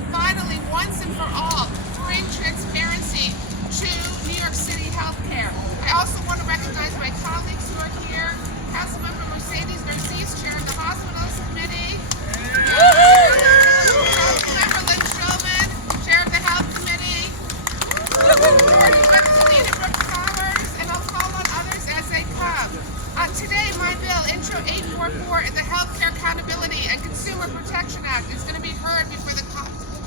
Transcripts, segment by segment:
to finally, once and for all, bring transparency to New York City healthcare. I also want to recognize my colleagues who are here. Councilmember Mercedes Narcisse, Chair of the Hospitals Committee. Councilmember Lynn Shulman, Chair of the Health Committee. Majority Whip Selena Brooks Powers, and I'll call on others as they come. Today, my bill, Intro 844, the Healthcare Accountability and Consumer Protection Act, is going to be heard before the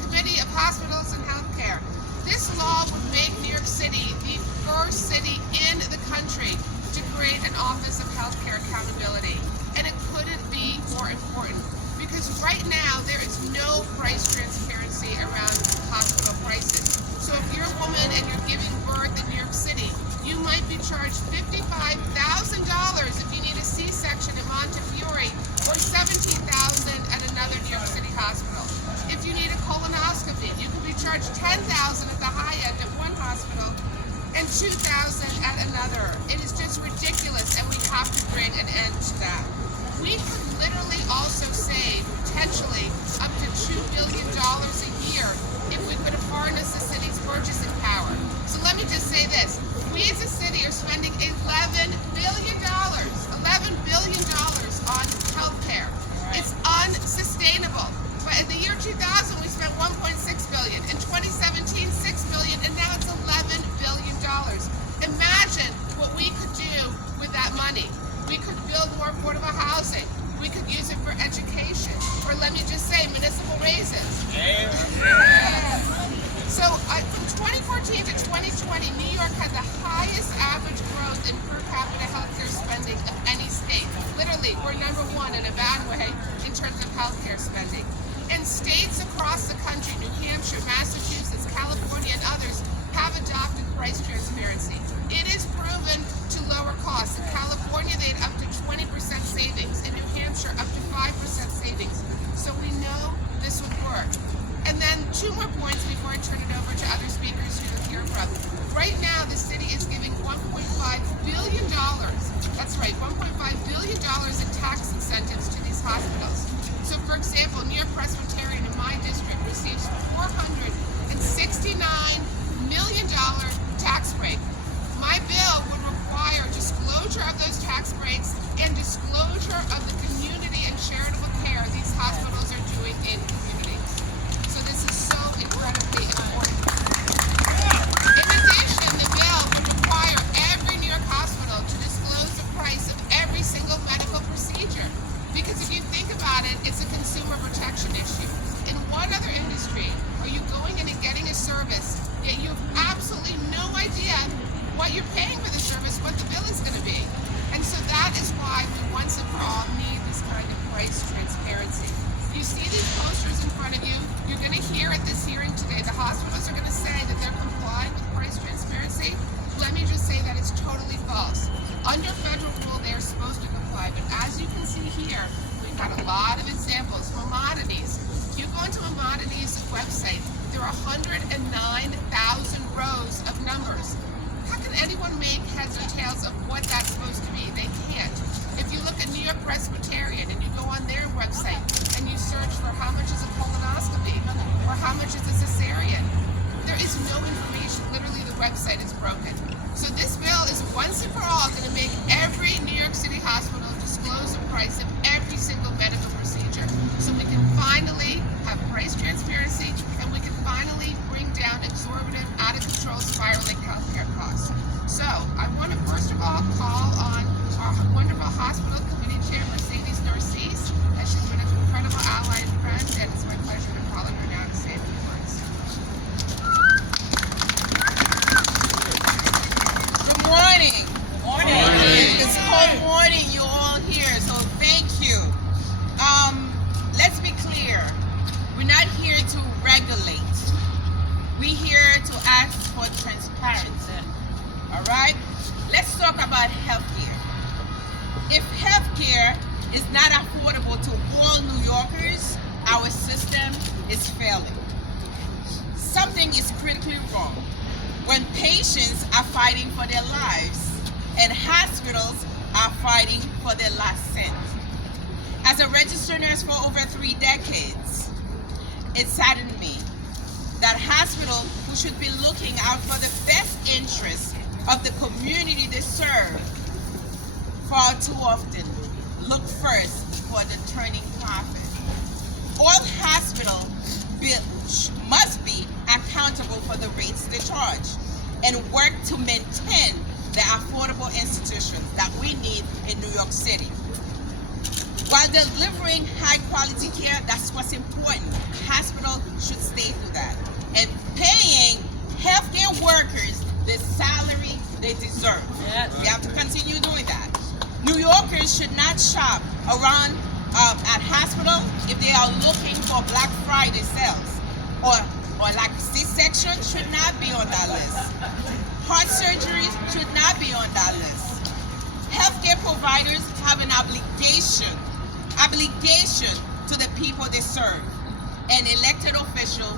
Committee of Hospitals and Healthcare. This law would make New York City the first city in the country to create an Office of Healthcare Accountability. And it couldn't be more important, because right now there is no price transparency around hospital prices. So if you're a woman and you're giving birth in New York City, you might be charged $55,000 if you need a C-section in Montefiore, or $17,000 at another New York City hospital. If you need a colonoscopy, you could be charged $10,000 at the high end at one hospital and $2,000 at another. It is just ridiculous, and we have to bring an end to that. We could literally also save potentially up to $2 billion a year if we could harness the city's purchasing power. So let me just say this. We as a city are spending $11 billion on healthcare. It's unsustainable. But in the year 2000, we spent $1.6 billion. In 2017, $6 billion, and now it's $11 billion. Imagine what we could do with that money. We could build more affordable housing. We could use it for education, or let me just say, municipal raises. So from 2014 to 2020, New York had the highest average growth in per capita healthcare spending of any state. Literally, we're number one in a bad way in terms of healthcare spending. And states across the country, New Hampshire, Massachusetts, California, and others, have adopted price transparency. It is proven to lower costs. In California, they had up to 20% savings. In New Hampshire, up to 5% savings. So we know this would work. And then two more points before I turn it over to other speakers who you'll hear from. Right now, the city is giving $1.5 billion, that's right, $1.5 billion in tax incentives to these hospitals. So for example, New York Presbyterian in my district receives $469 million tax break. My bill would require disclosure of those tax breaks and disclosure of the community and charitable care these hospitals are doing in communities. So this is so incredibly important. In addition, the bill would require every New York hospital to disclose the price of every single medical procedure. Because if you think about it, it's a consumer protection issue. In what other industry are you going in and getting a service, yet you have absolutely no idea what you're paying for the service, what the bill is going to be? And so that is why we once and for all need this kind of price transparency. You see these posters in front of you. You're going to hear at this hearing today, the hospitals are going to say that they're complying with price transparency. Let me just say that it's totally false. Under federal rule, they are supposed to comply, but as you can see here, we've got a lot of examples. Maimonides. You go into Maimonides' website, there are 109,000 rows of numbers. How can anyone make heads or tails of what that's supposed to be? They can't. If you look at New York Presbyterian and you go on their website and you search for how much is a colonoscopy or how much is a cesarean, there is no information. Literally, the website is broken. So this bill is once and for all going to make every New York City hospital disclose the price of every single medical procedure. So we can finally have price transparency, and we can finally bring down exorbitant, out-of-control, spiraling healthcare costs. So I want to first of all call on our wonderful hospital committee chair, Mercedes Narcisse, as she's been an incredible ally and friend, and it's my pleasure to call on her now to say a few words. Good morning. It's cold morning, you all here, so thank you. Let's be clear. We're not here to regulate. We're here to ask for transparency. All right? Let's talk about healthcare. If healthcare is not affordable to all New Yorkers, our system is failing. Something is critically wrong when patients are fighting for their lives and hospitals are fighting for their last cent. As a registered nurse for over 3 decades, it saddened me that hospital who should be looking out for the best interests of the community they serve far too often look first for the turning profit. All hospitals must be accountable for the rates they charge and work to maintain the affordable institutions that we need in New York City. While delivering high quality care, that's what's important. Hospitals should stay to that. And paying healthcare workers the salary they deserve. Yes. We have to continue doing that. New Yorkers should not shop around at hospital if they are looking for Black Friday sales, or like C-section should not be on that list. Heart surgeries should not be on that list. Healthcare providers have an obligation to the people they serve, and elected officials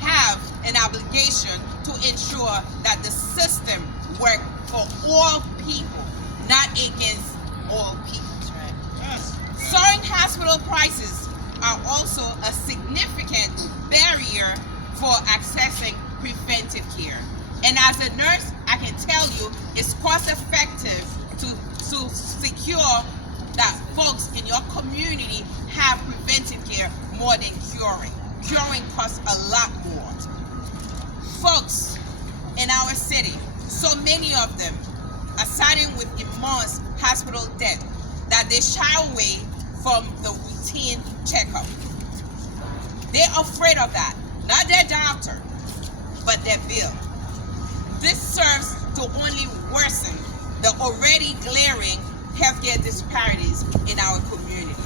have an obligation to ensure that the system works for all people, not against all people. Soaring hospital prices are also a significant barrier for accessing preventive care. And as a nurse, I can tell you it's cost effective to secure that folks in your community have preventive care more than curing. Curing costs a lot more. Folks in our city, so many of them are siding with immense hospital debt that they shy away from the routine checkup. They're afraid of that, not their doctor, but their bill. This serves to only worsen the already glaring healthcare disparities in our community.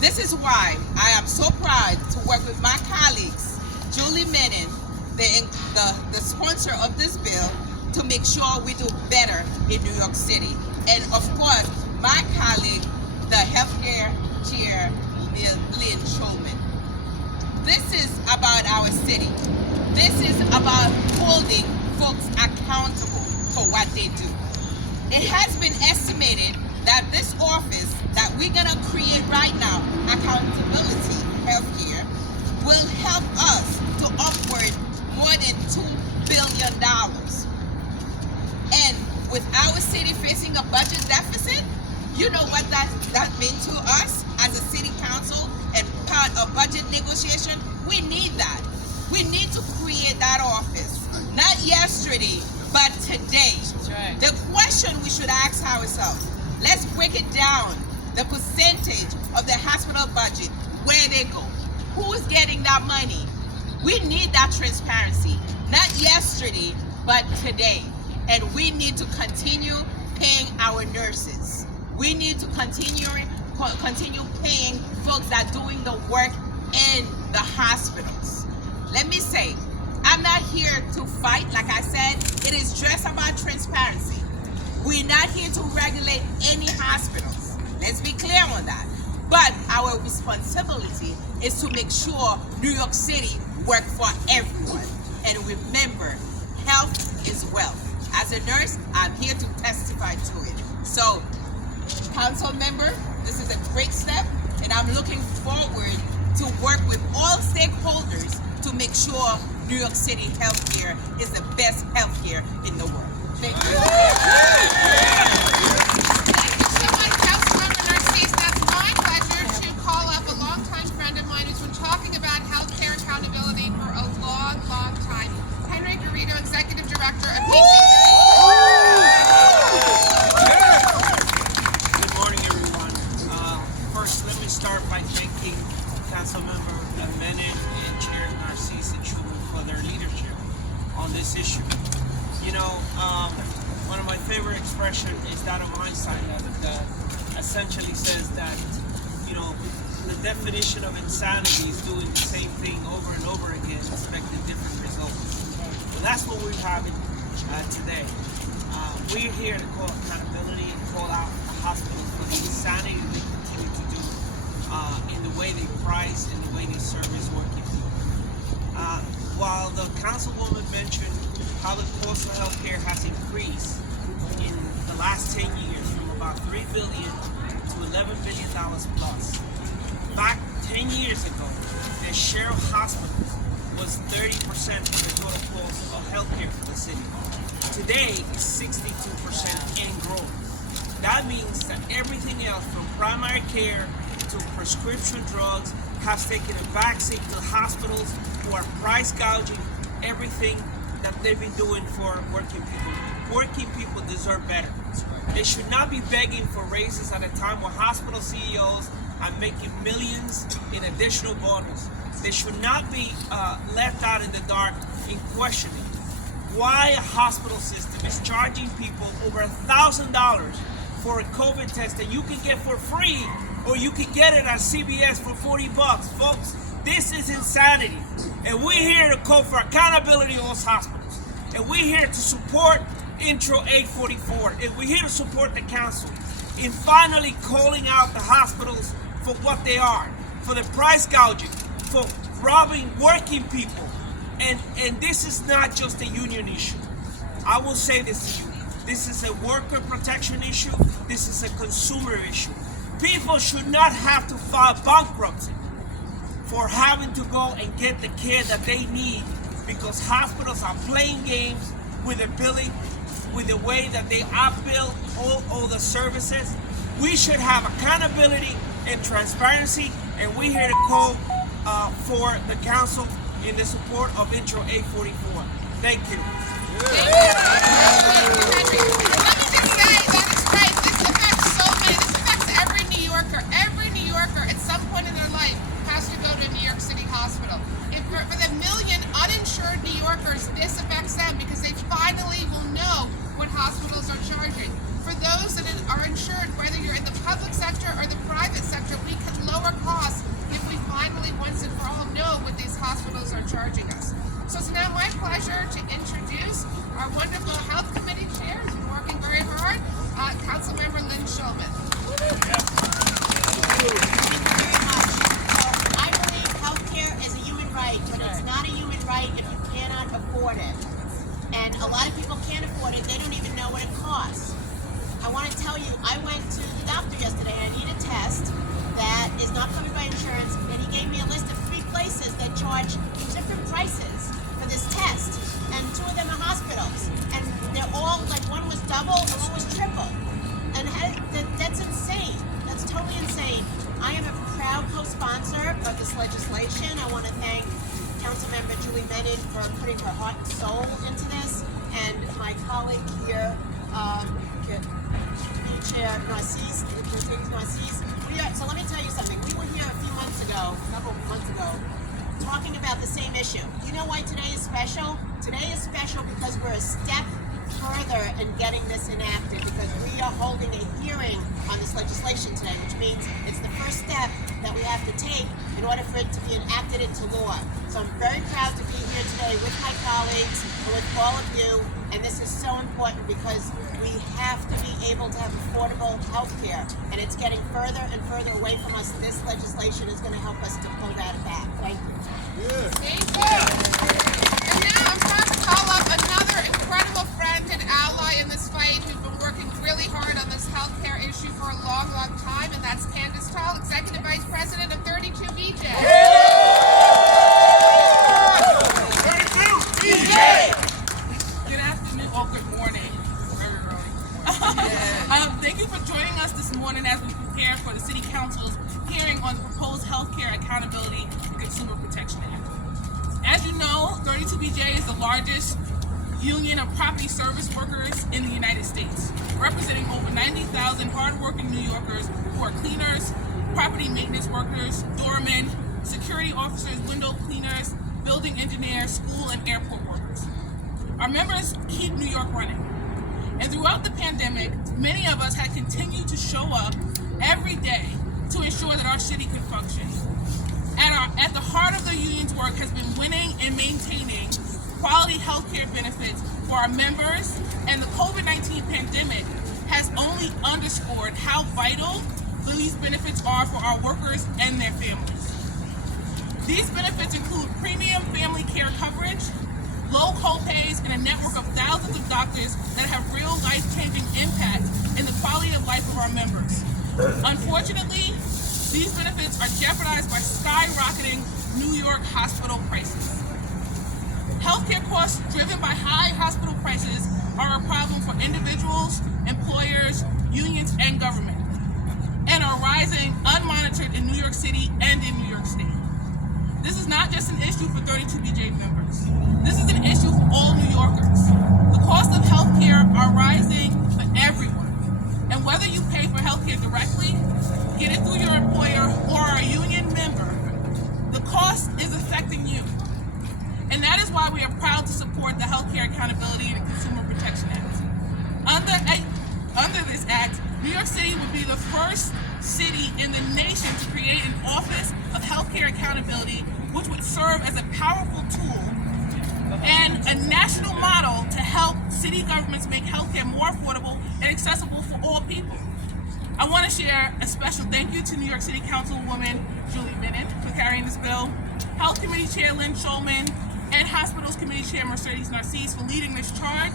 This is why I am so proud to work with my colleagues, Julie Menon, the sponsor of this bill, to make sure we do better in New York City. And of course, my colleague, the healthcare chair, Lynn Shulman. This is about our city. This is about holding folks accountable for what they do. It has been estimated that this office that we're gonna create right now, Accountability Healthcare, will help us to upward more than $2 billion. And with our city facing a budget deficit, you know what that means to us as a city council and part of budget negotiation? We need that. We need to create that office. Not yesterday, but today. That's right. The question we should ask ourselves, let's break it down. The percentage of the hospital budget, where they go, who's getting that money. We need that transparency. Not yesterday, but today. And we need to continue paying our nurses. We need to continue paying folks that are doing the work in the hospitals. Let me say, I'm not here to fight. Like I said, it is just about transparency. We're not here to regulate any hospitals. Let's be clear on that. But our responsibility is to make sure New York City works for everyone. And remember, health is wealth. As a nurse, I'm here to testify to it. So, council member, this is a great step, and I'm looking forward to work with all stakeholders to make sure New York City healthcare is the best healthcare in the world. Thank you. Thank you so much, Councilmember Narcisse. That's my pleasure to call up a longtime friend of mine who's been talking about healthcare accountability for a long, long time. Henry Garrido, Executive Director of PCC. Good morning, everyone. First, let me start by thanking Councilmember Menon and Chair Narcisse and Shulman for their leadership on this issue. You know, one of my favorite expressions is that of Einstein that essentially says that, you know, the definition of insanity is doing the same thing over and over again, expecting different results. So that's what we're having today. We're here to call accountability and call out the hospitals for the insanity they continue to do in the way they price and the way they service working people. While the councilwoman mentioned how the cost of healthcare has increased in the last 10 years from about $3 billion to $11 billion plus. Back 10 years ago, the share of hospitals was 30% of the total cost of healthcare for the city. Today, it's 62% and growing. That means that everything else from primary care to prescription drugs has taken a backseat to hospitals who are price gouging everything that they've been doing for working people. Working people deserve better. They should not be begging for raises at a time when hospital CEOs are making millions in additional bonus. They should not be left out in the dark in questioning why a hospital system is charging people over $1,000 for a COVID test that you can get for free, or you can get it at CVS for $40. Folks, this is insanity. And we're here to call for accountability of those hospitals. And we're here to support Intro 844. And we're here to support the council in finally calling out the hospitals for what they are, for the price gouging, for robbing working people. And this is not just a union issue. I will say this to you. This is a worker protection issue. This is a consumer issue. People should not have to file bankruptcy for having to go and get the care that they need because hospitals are playing games with the billing, with the way that they outbill all the services. We should have accountability and transparency, and we're here to call for the council in the support of Intro 844. Thank you. Let me just say, that is right. This affects so many. This affects every New Yorker. Every New Yorker at some point in their life has to go to New York City Hospital. For the million uninsured New Yorkers, this affects them because they finally will know what hospitals are charging. For those that are insured, whether you're in the public sector or the private sector, we can lower costs if we finally, once and for all, know what these hospitals are charging us. So it's now my pleasure to introduce our wonderful health committee chair, who's been working very hard, Councilmember Lynn Shulman. I believe healthcare is a human right, but it's not a human right if you cannot afford it. And a lot of people can't afford it, they don't even know what it costs. I want to tell you, I went to the doctor yesterday and I need a test that is not covered by insurance, and he gave me a list of 3 places that charge different prices for this test, and 2 of them are hospitals, and they're all, like, one was double and one was triple, and that's insane. That's totally insane. I am a proud co-sponsor of this legislation. I want to thank Councilmember Julie Menin for putting her heart and soul into this, and my colleague here, Chair Narcisse. So let me tell you something. We were here a couple of months ago, talking about the same issue. You know why today is special? Today is special because we're a step further in getting this enacted, because we are holding a hearing on this legislation today, which means it's the first step that we have to take in order for it to be enacted into law. So I'm very proud to be here today with my colleagues and with all of you, and this is so important because we have to be able to have affordable health care, and it's getting further and further away from us. This legislation is going to help us to pull that back. Thank you. Thank you. And now I'm proud to call up another incredible friend and ally in this fight who's been working really hard on this healthcare issue for a long, long time, and that's Candace Tull, Executive Vice President of 32 BJ. Good afternoon, or good morning, very early. Thank you for joining us this morning as we prepare for the City Council's hearing on the proposed Healthcare Accountability and Consumer Protection Act. As you know, 32BJ is the largest union of property service workers in the United States, representing over 90,000 hardworking New Yorkers who are cleaners, property maintenance workers, doormen, security officers, window cleaners, building engineers, school and airport workers. Our members keep New York running. And throughout the pandemic, many of us had continued to show up every day to ensure that our city could function. At the heart of the union's work has been winning and maintaining quality healthcare benefits for our members, and the COVID-19 pandemic has only underscored how vital these benefits are for our workers and their families. These benefits include premium family care coverage, low co-pays, and a network of thousands of doctors that have real life-changing impact in the quality of life of our members. Unfortunately, these benefits are jeopardized by skyrocketing New York hospital prices. Healthcare costs driven by high hospital prices are a problem for individuals, employers, unions, and government, and are rising unmonitored in New York City and in New York State. This is not just an issue for 32BJ members. This is an issue for all New Yorkers. The cost of healthcare are rising for everyone. And whether you pay for healthcare directly, get it through your employer, or are a union member, the cost is affecting you. And that is why we are proud to support the Healthcare Accountability and Consumer Protection Act. Under this act, New York City would be the first city in the nation to create an Office of Healthcare Accountability, which would serve as a powerful tool and a national model to help city governments make healthcare more affordable and accessible for all people. I want to share a special thank you to New York City Councilwoman Julie Bennett for carrying this bill, Health Committee Chair Lynn Shulman, and Hospitals Committee Chair Mercedes Narcisse for leading this charge,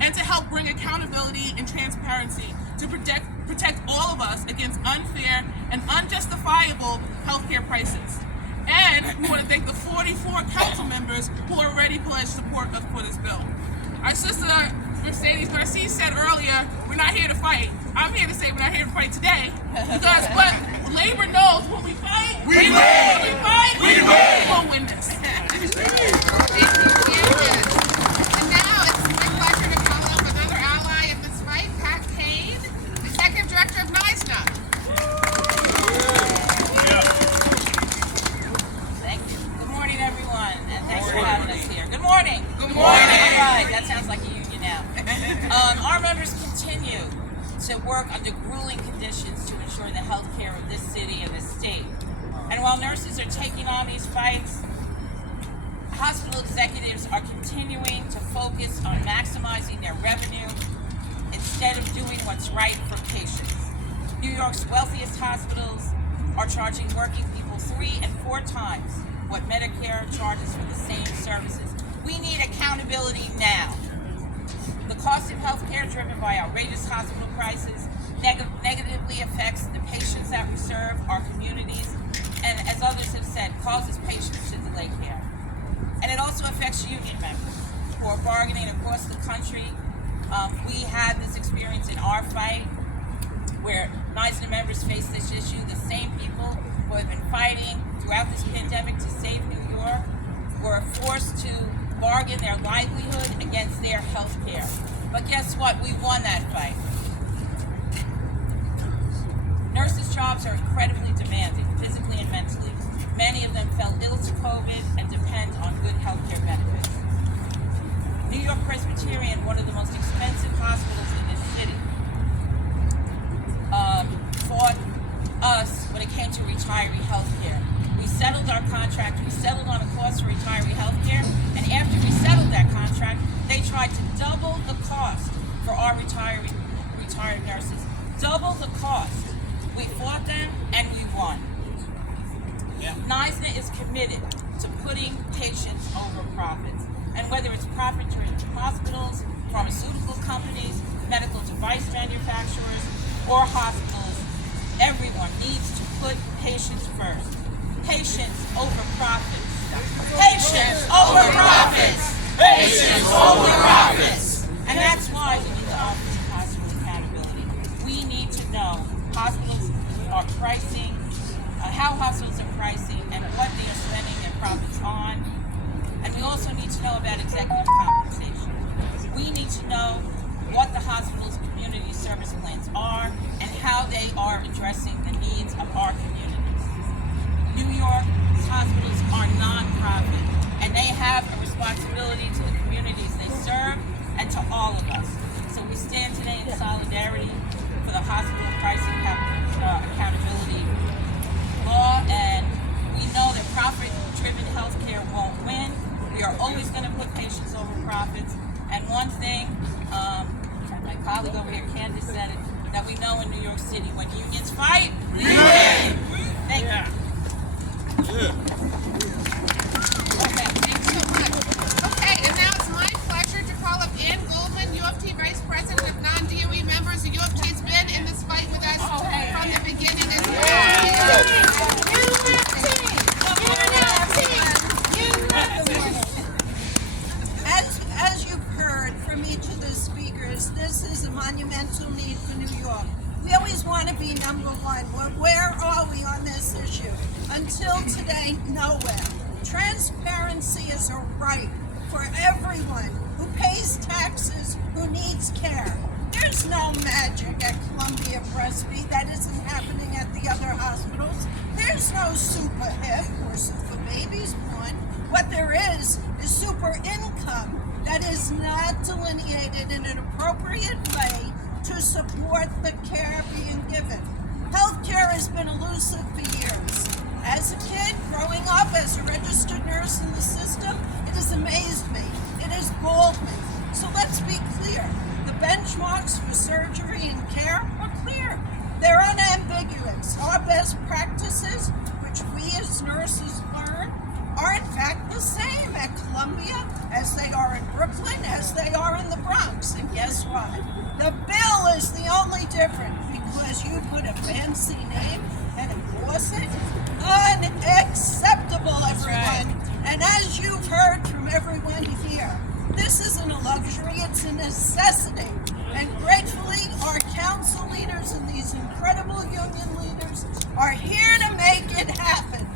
and to help bring accountability and transparency to protect all of us against unfair and unjustifiable healthcare prices. And we want to thank the 44 council members who already pledged support for this bill. Our sister Mercedes Narcisse said earlier, we're not here to fight. I'm here to say we're not here to fight today, because what labor knows, when we fight, we win. When we fight, we win. We'll win this. And now it's my pleasure to call up another ally in this fight, Pat Kane, Executive Director of NYSNA. Thank you. Good morning, everyone, and thanks for having us here. Good morning. Good morning. All right, that sounds like a union now. Our members continue to work under grueling conditions to ensure the health care of this city and this state. And while nurses are taking on these fights, hospital executives are continuing to focus on maximizing their revenue instead of doing what's right for patients. New York's wealthiest hospitals are charging working people 3 and 4 times what Medicare charges for the same services. We need accountability now. The cost of health care driven by outrageous hospital prices negatively affects the patients that we serve, our communities, and as others have said, causes patients to delay care. And it also affects union members who are bargaining across the country. We had this experience in our fight where NYSNA members face this issue. The same people who have been fighting throughout this pandemic to save New York were forced to bargain their livelihood against their health care. But guess what? We won that fight. Nurses' jobs are incredibly demanding, physically and mentally. Many of them fell ill to COVID and depend on good health care benefits. New York Presbyterian, one of the most expensive hospitals in this city, fought us when it came to retiree health care. We settled our contract, we settled on a cost for retiree health care, and after we settled that contract, they tried to double the cost for our retired nurses. Double the cost. We fought them and we won. Yeah. NYSNA is committed to putting patients over profits. And whether it's profit-driven hospitals, pharmaceutical companies, medical device manufacturers, or hospitals, everyone needs to put patients first. Patients over profits. Patients over profits. Patients over profits. And that's why we need the Office of Hospital Accountability. We need to know hospitals are pricing, how hospitals are pricing, and what they are spending their profits on. And we also need to know about executive compensation. We need to know what the hospital's community service plans are and how they are addressing the needs of our communities. New York's hospitals are non-profit, and they have a responsibility to the communities they serve and to all of us. So we stand today in solidarity for the hospital pricing accountability law, and we know that profit-driven healthcare won't win. We are always going to put patients over profits. And one thing, my colleague over here, Candace, said it, that we know in New York City, when unions fight, we win. Thank you. Okay, thanks so much. Okay, and now it's my pleasure to call up Ann Goldman, U of T Vice President of non-DOE members. The U of T has been in this fight with us from the beginning as well. lead nowhere. Transparency is a right for everyone who pays taxes, who needs care. There's no magic at Columbia Breastfeed that isn't happening at the other hospitals. There's no super hip or super babies born. What there is super income that is not delineated in an appropriate way to support the care being given. Healthcare has been elusive for years. As a kid, growing up as a registered nurse in the system, it has amazed me. It has galled me. So let's be clear. The benchmarks for surgery and care are clear. They're unambiguous. Our best practices, which we as nurses learn, are in fact the same at Columbia as they are in Brooklyn, as they are in the Bronx. And guess what? The bill is the only difference because you put a fancy name and endorse it. Unacceptable, everyone. And as you've heard from everyone here, this isn't a luxury, it's a necessity. And gratefully, our council leaders and these incredible union leaders are here to make it happen.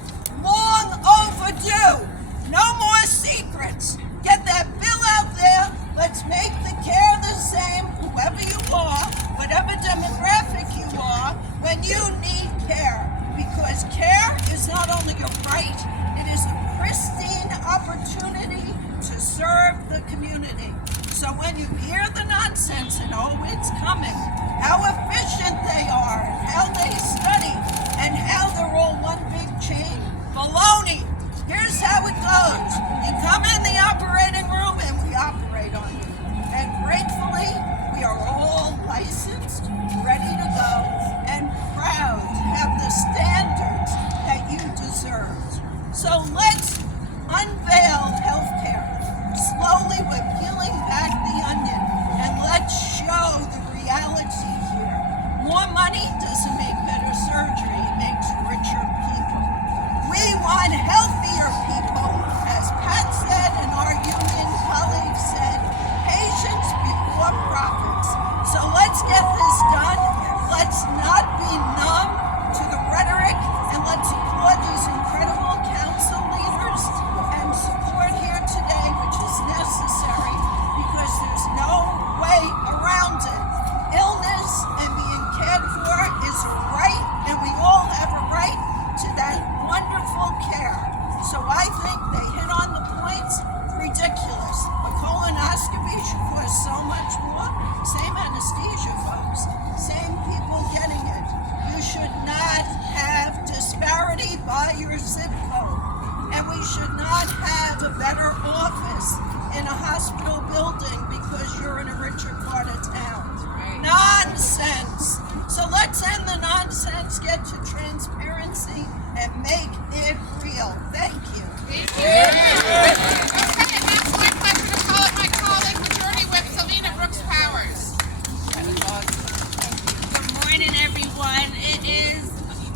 Long overdue. No more secrets. Get that bill out there. Let's make the care the same, whoever you are, whatever demographic you are, when you need care. Because care is not only a right, it is a pristine opportunity to serve the community. So when you hear the nonsense and oh, it's coming, how efficient they are, and how they study, and how they're all one big chain. Baloney. Here's how it goes. You come in the operating room and we operate on you. And gratefully, we are all licensed, ready to go, and proud to have the standards that you deserve. So let's unveil healthcare. Slowly, we're peeling back the onion, and let's show the reality here. More money doesn't make better surgery, it makes richer people. We want healthier people, as Pat said and our union colleagues said, patients before profits. So let's get this done. Let's not be numb to the rhetoric, and let's applaud these incredible council leaders and support here today, which is necessary because there's no way around it. Illness and being cared for is a right, and we all have a right to that wonderful care. So I think they hit on the points. Ridiculous. A colonoscopy should cost so much more. Same anesthesia, folks. Same people getting it. You should not have disparity by your zip code. And we should not have a better office in a hospital building because you're in a richer part of town. Nonsense. So let's end the nonsense, get to transparency, and make it real. Thank you. Okay, and now it's my pleasure to call up my colleague, Majority Whip Selena Brooks Powers. Good morning, everyone. It is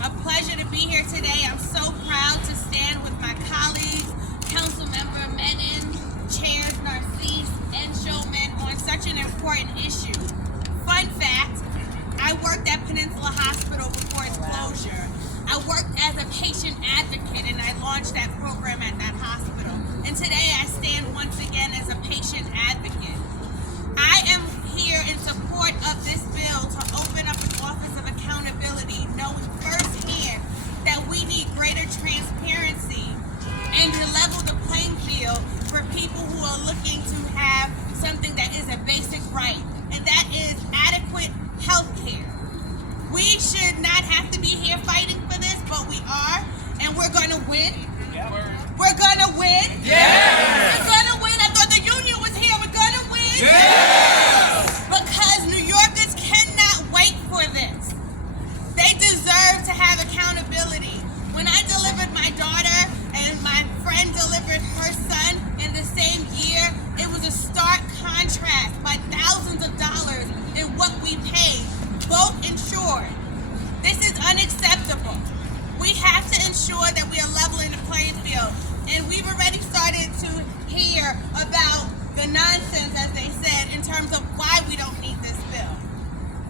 a pleasure to be here today. I'm so proud to stand with my colleagues, Councilmember Menon, Chairs Narcisse, and Showman on such an important issue. Fun fact, I worked at Peninsula Hospital before its closure. I worked as a patient advocate and I launched that program at that hospital. And today I stand once again as a patient advocate. I am here in support of this bill to open up an Office of Accountability, knowing firsthand that we need greater transparency and to level the playing field for people who are looking to have something that is a basic right, and that is adequate health care. We should not have to be here fighting for this, but we are, and we're going to win. We're going to win. Yes. We're going to win. I thought the union was here. We're going to win. Yes. Because New Yorkers cannot wait for this. They deserve to have accountability. When I delivered my daughter and my friend delivered her son in the same year, it was a stark contrast by thousands of dollars in what we paid, both insured. This is unacceptable. We have to ensure that we are leveling the playing field. And we've already started to hear about the nonsense, as they said, in terms of why we don't need this bill.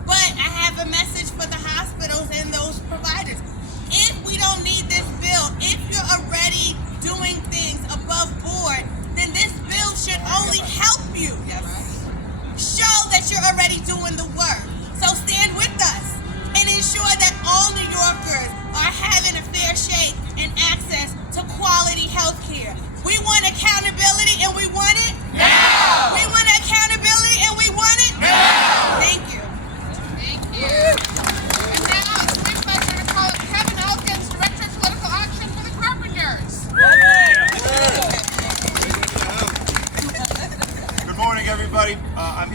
But I have a message for the hospitals and those providers. If we don't need this bill, if you're already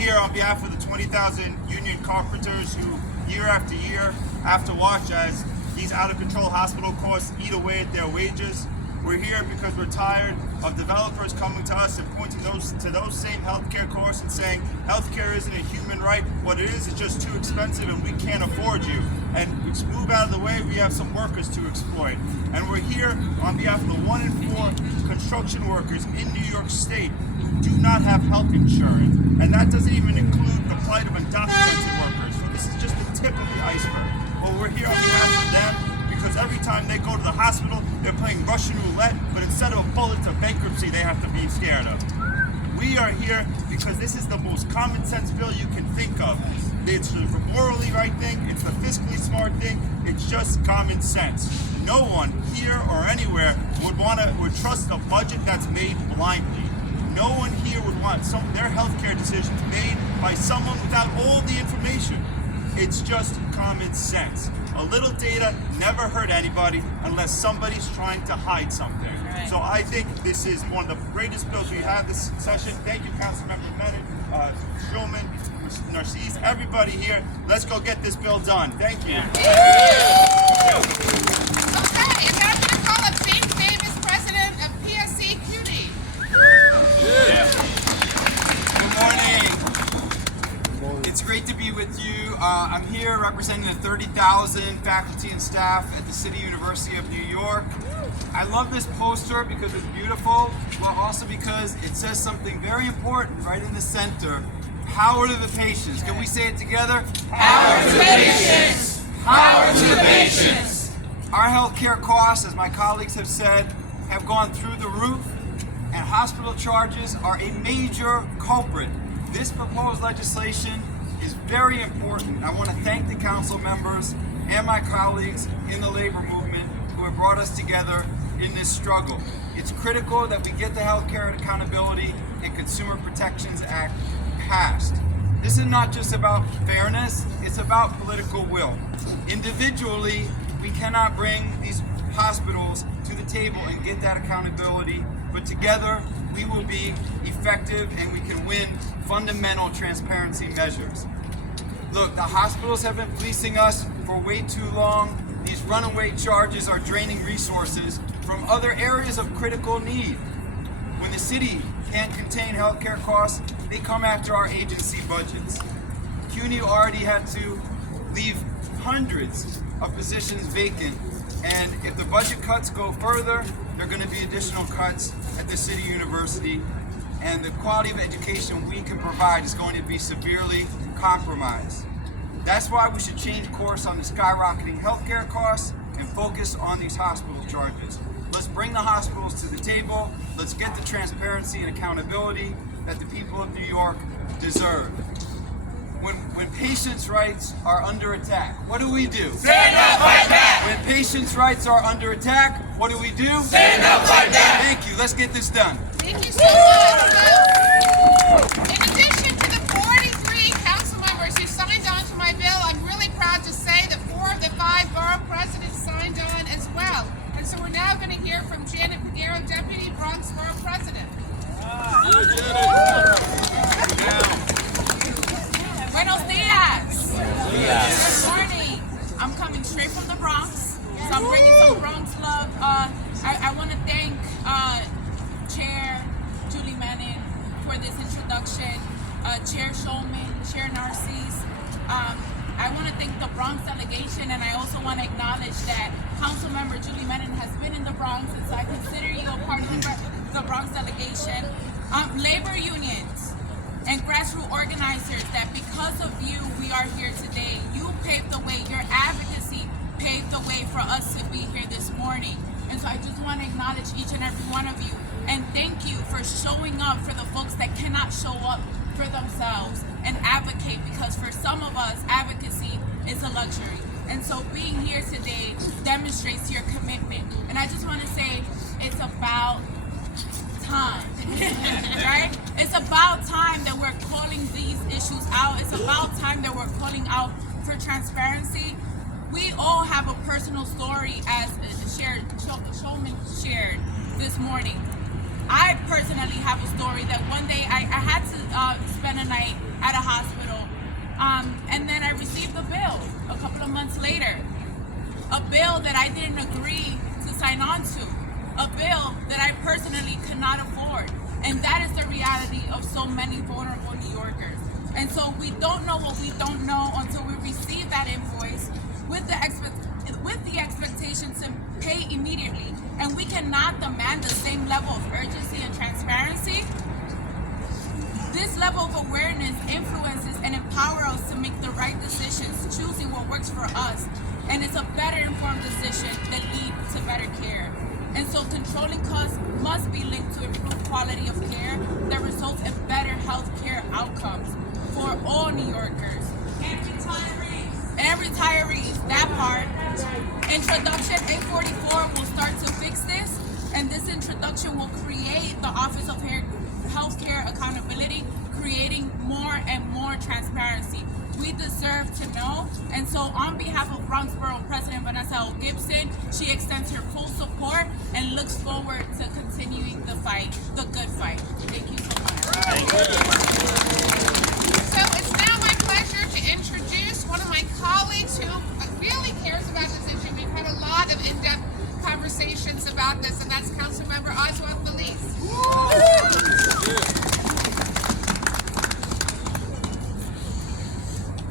here on behalf of the 20,000 union carpenters who year after year have to watch as these out-of-control hospital costs eat away at their wages. We're here because we're tired of developers coming to us and pointing to those same healthcare costs and saying healthcare isn't a human right. What it is just too expensive and we can't afford you. And just move out of the way, we have some workers to exploit. And we're here on behalf of the 1 in 4 construction workers in New York State who do not have health insurance. And that doesn't even include the plight of undocumented workers. So this is just the tip of the iceberg. Well, we're here on behalf of them because every time they go to the hospital, they're playing Russian roulette, but instead of a bullet to bankruptcy, they have to be scared of. We are here because this is the most common sense bill you can think of. It's the morally right thing, it's the fiscally smart thing, it's just common sense. No one here or anywhere would trust a budget that's made blindly. No one here would want their healthcare decisions made by someone without all the information. It's just common sense. A little data never hurt anybody unless somebody's trying to hide something. Right. So I think this is one of the greatest bills we had this session. Thank you, Councilmember Bennett, Shulman, Narcisse, everybody here. Let's go get this bill done. Thank you. Okay, and now I'm going to call up big famous president of PSC CUNY. Good morning. It's great to be with you. I'm here representing the 30,000 faculty and staff at the City University of New York. I love this poster because it's beautiful, but also because it says something very important right in the center. Power to the patients. Can we say it together? Power to the patients! Power to the patients! Our healthcare costs, as my colleagues have said, have gone through the roof, and hospital charges are a major culprit. This proposed legislation is very important. I want to thank the council members and my colleagues in the labor movement who have brought us together in this struggle. It's critical that we get the Healthcare Accountability and Consumer Protections Act passed. This is not just about fairness, it's about political will. Individually, we cannot bring these hospitals to the table and get that accountability, but together we will be effective and we can win fundamental transparency measures. Look, the hospitals have been fleecing us for way too long. These runaway charges are draining resources from other areas of critical need. When the city can't contain healthcare costs, they come after our agency budgets. CUNY already had to leave hundreds of positions vacant, and if the budget cuts go further, there are going to be additional cuts at the City University, and the quality of education we can provide is going to be severely compromised. That's why we should change course on the skyrocketing healthcare costs and focus on these hospital charges. Let's bring the hospitals to the table. Let's get the transparency and accountability that the people of New York deserve. When patients' rights are under attack, what do we do? Stand up, fight back! When patients' rights are under attack, what do we do? Stand up, fight back! Thank you. Let's get this done. Thank you so much. In addition to the 43 council members who signed on to my bill, I'm really proud to say that 4 of the 5 borough presidents signed on as well. And so we're now going to hear from Janet Peguero, Deputy Bronx Borough President. Buenos dias. Good morning. I'm coming straight from the Bronx, so I'm bringing some Bronx love. I want to thank Chair Julie Manning for this introduction, Chair Shulman, Chair Narcisse. I want to thank the Bronx delegation, and I also want to acknowledge that Councilmember Julie Manning has been in the Bronx, and so I consider you a part of the Bronx delegation. Labor unions and grassroots organizers, that because of you, we are here today. You paved the way, your advocacy paved the way for us to be here this morning. And so I just want to acknowledge each and every one of you and thank you for showing up for the folks that cannot show up for themselves and advocate, because for some of us, advocacy is a luxury. And so being here today demonstrates your commitment. And I just want to say it's about time, right? It's about time that we're calling these issues out. It's about time that we're calling out for transparency. We all have a personal story, as Shulman shared this morning. I personally have a story that one day I had to spend a night at a hospital, and then I received a bill a couple of months later. A bill that I didn't agree to sign on to. A bill that I personally could not afford. And that is the reality of so many vulnerable New Yorkers. And so we don't know what we don't know until we receive that invoice with the expectation to pay immediately. And we cannot demand the same level of urgency and transparency. This level of awareness influences and empowers us to make the right decisions, choosing what works for us. And it's a better informed decision that leads to better care. And so controlling costs must be linked to improved quality of care that results in better health care outcomes for all New Yorkers. And retirees, that part. Introduction 844 will start to fix this, and this introduction will create the Office of Healthcare Accountability, creating more and more transparency. We deserve to know, and so on behalf of Bronx Borough President Vanessa L. Gibson, she extends her full support and looks forward to continuing the fight, the good fight. Thank you so much. So it's now my pleasure to introduce one of my colleagues who really cares about this issue. We've had a lot of in-depth conversations about this, and that's Councilmember Oswald Feliz.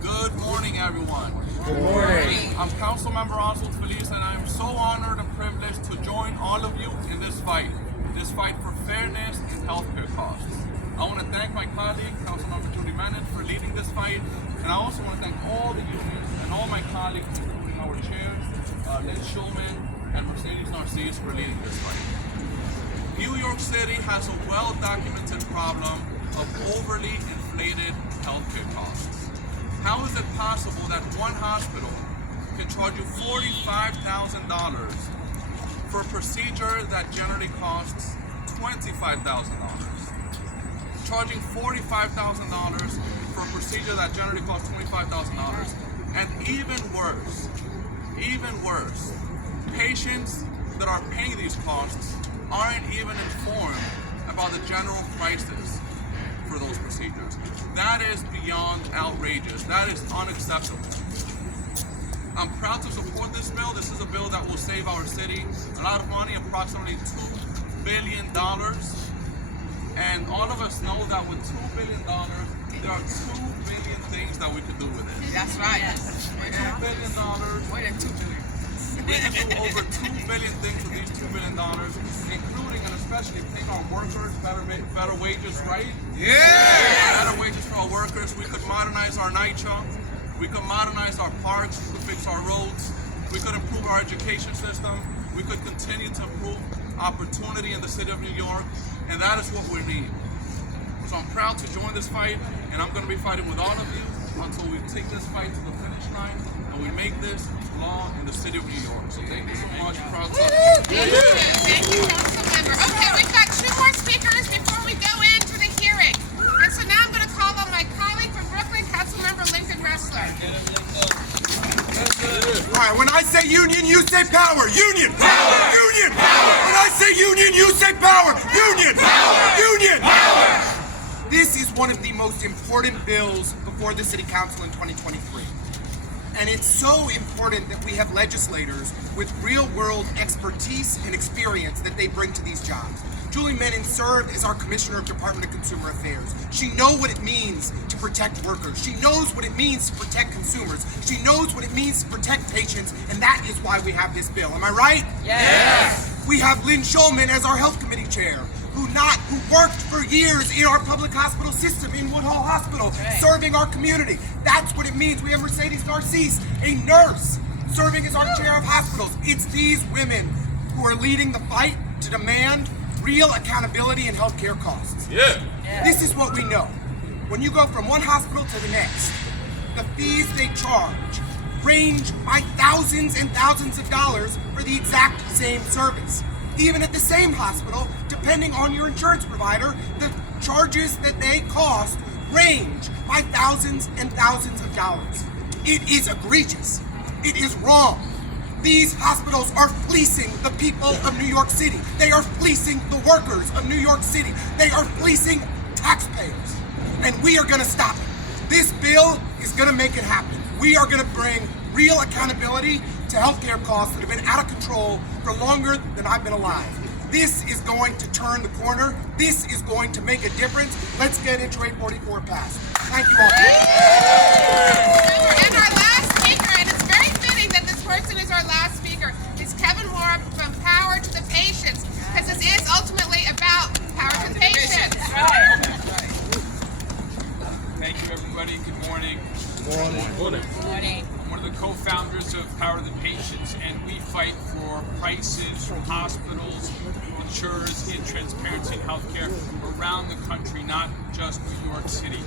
Good morning, everyone. Good morning. I'm Councilmember Oswald Feliz, and I'm so honored and privileged to join all of you in this fight for fairness in healthcare costs. I want to thank my colleague, Councilmember Julie Menin, for leading this fight, and I also want to thank all the unions and all my colleagues, including our chairs, Lynn Schulman and Mercedes Narcisse, for leading this fight. New York City has a well-documented problem of overly inflated healthcare costs. How is it possible that one hospital can charge you $45,000 for a procedure that generally costs $25,000? Charging $45,000 for a procedure that generally costs $25,000, and even worse, patients that are paying these costs aren't even informed about the general prices for those procedures. That is beyond outrageous. That is unacceptable. I'm proud to support this bill. This is a bill that will save our city a lot of money, approximately $2 billion. And all of us know that with $2 billion, there are 2 billion things that we could do with it. That's right. $2 billion. More than 2 billion. We can do over 2 billion things with these $2 billion, including and especially paying our workers better wages, right? Yeah! Better wages for our workers. We could modernize our NYCHA. We could modernize our parks. We could fix our roads. We could improve our education system. We could continue to improve opportunity in the city of New York, and that is what we need. So I'm proud to join this fight, and I'm going to be fighting with all of you until we take this fight to the finish line and we make this law in the city of New York. So thank you so much. Proud to Thank you, Councilmember. Okay, we've got 2 more speakers before we go into the hearing. And so now I'm going to call on my colleague from Brooklyn, Councilmember Lincoln Ressler. All right, when I say union, you say power. Union! Power! Union! Power! When I say union, you say power. Union! Power! Union! Power! This is one of the most important bills before the City Council in 2023. And it's so important that we have legislators with real-world expertise and experience that they bring to these jobs. Julie Menin served as our Commissioner of Department of Consumer Affairs. She knows what it means to protect workers. She knows what it means to protect consumers. She knows what it means to protect patients, and that is why we have this bill. Am I right? Yes. We have Lynn Schulman as our Health Committee Chair, who worked for years in our public hospital system, in Woodhull Hospital, serving our community. That's what it means. We have Mercedes Narcisse, a nurse, serving as our Chair of Hospitals. It's these women who are leading the fight to demand real accountability in healthcare costs. Yeah. This is what we know. When you go from one hospital to the next, the fees they charge range by thousands and thousands of dollars for the exact same service. Even at the same hospital, depending on your insurance provider, the charges that they cost range by thousands and thousands of dollars. It is egregious. It is wrong. These hospitals are fleecing the people of New York City. They are fleecing the workers of New York City. They are fleecing taxpayers. And we are gonna stop it. This bill is gonna make it happen. We are gonna bring real accountability to healthcare costs that have been out of control for longer than I've been alive. This is going to turn the corner. This is going to make a difference. Let's get into 844 passed. Thank you all. And our last speaker, and it's very fitting that this person is our last speaker, is Kevin Moore from Power to the Patients, because this is ultimately about power to the patients. Thank you, everybody. Good morning. Morning. I'm one of the co-founders of Power to the Patients, and we fight for prices from hospitals, insurers, and transparency in healthcare around the country, not just New York City.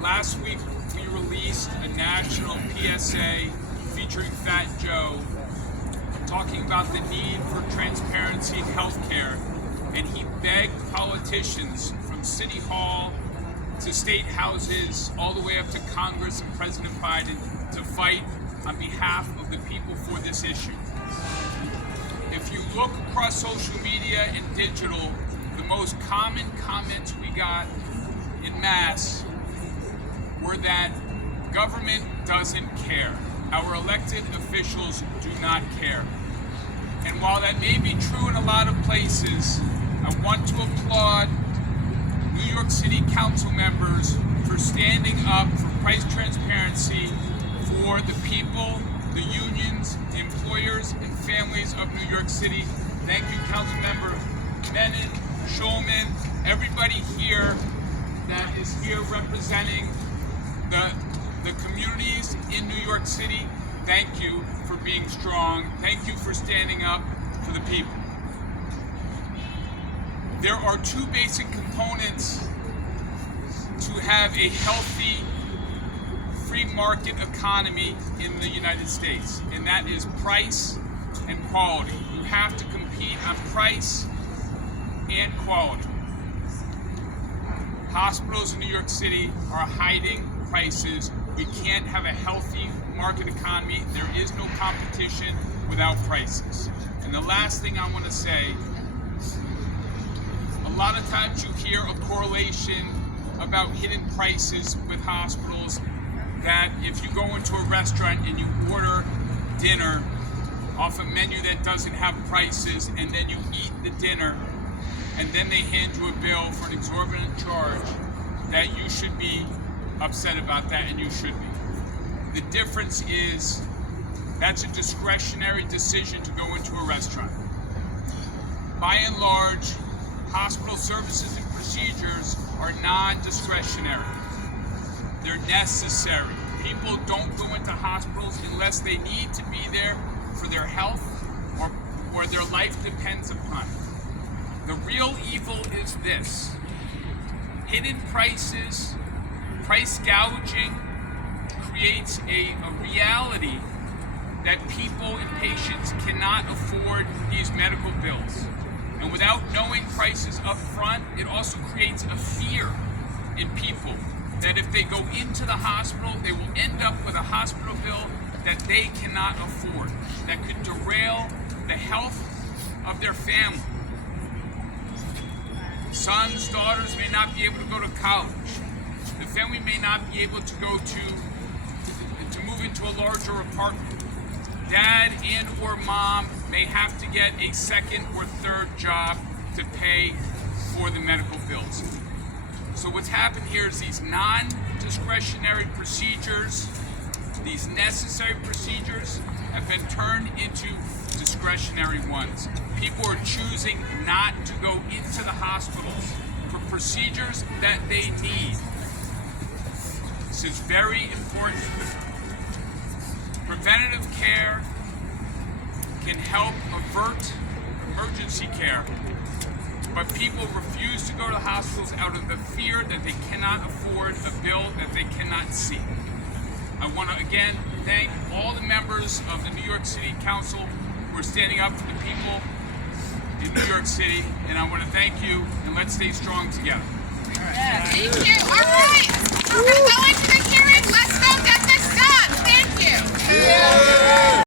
Last week, we released a national PSA featuring Fat Joe, talking about the need for transparency in healthcare, and he begged politicians from City Hall to state houses, all the way up to Congress and President Biden, to fight on behalf of the people for this issue. If you look across social media and digital, the most common comments we got in mass were that government doesn't care. Our elected officials do not care. And while that may be true in a lot of places, I want to applaud New York City Council members for standing up for price transparency for the people, the unions, the employers, and families of New York City. Thank you, Councilmember Menon, Schulman, everybody here that is here representing the communities in New York City. Thank you for being strong. Thank you for standing up for the people. There are two basic components to have a healthy, free market economy in the United States, and that is price and quality. You have to compete on price and quality. Hospitals in New York City are hiding prices. We can't have a healthy market economy. There is no competition without prices. And the last thing I want to say, a lot of times you hear a correlation about hidden prices with hospitals, that if you go into a restaurant and you order dinner off a menu that doesn't have prices, and then you eat the dinner, and then they hand you a bill for an exorbitant charge, that you should be upset about that, and you should be. The difference is that's a discretionary decision to go into a restaurant. By and large, hospital services and procedures are non-discretionary. They're necessary. People don't go into hospitals unless they need to be there for their health or their life depends upon it. The real evil is this: hidden prices, price gouging creates a reality that people and patients cannot afford these medical bills. And without knowing prices up front, it also creates a fear in people that if they go into the hospital, they will end up with a hospital bill that they cannot afford, that could derail the health of their family. Sons, daughters may not be able to go to college. The family may not be able to go to move into a larger apartment. Dad and or mom may have to get a second or third job to pay for the medical bills. So what's happened here is these non-discretionary procedures, these necessary procedures, have been turned into discretionary ones. People are choosing not to go into the hospitals for procedures that they need. This is very important. Preventative care can help avert emergency care, but people refuse to go to the hospitals out of the fear that they cannot afford a bill that they cannot see. I want to again thank all the members of the New York City Council who are standing up for the people in New York City, and I want to thank you, and let's stay strong together. Thank you. All right.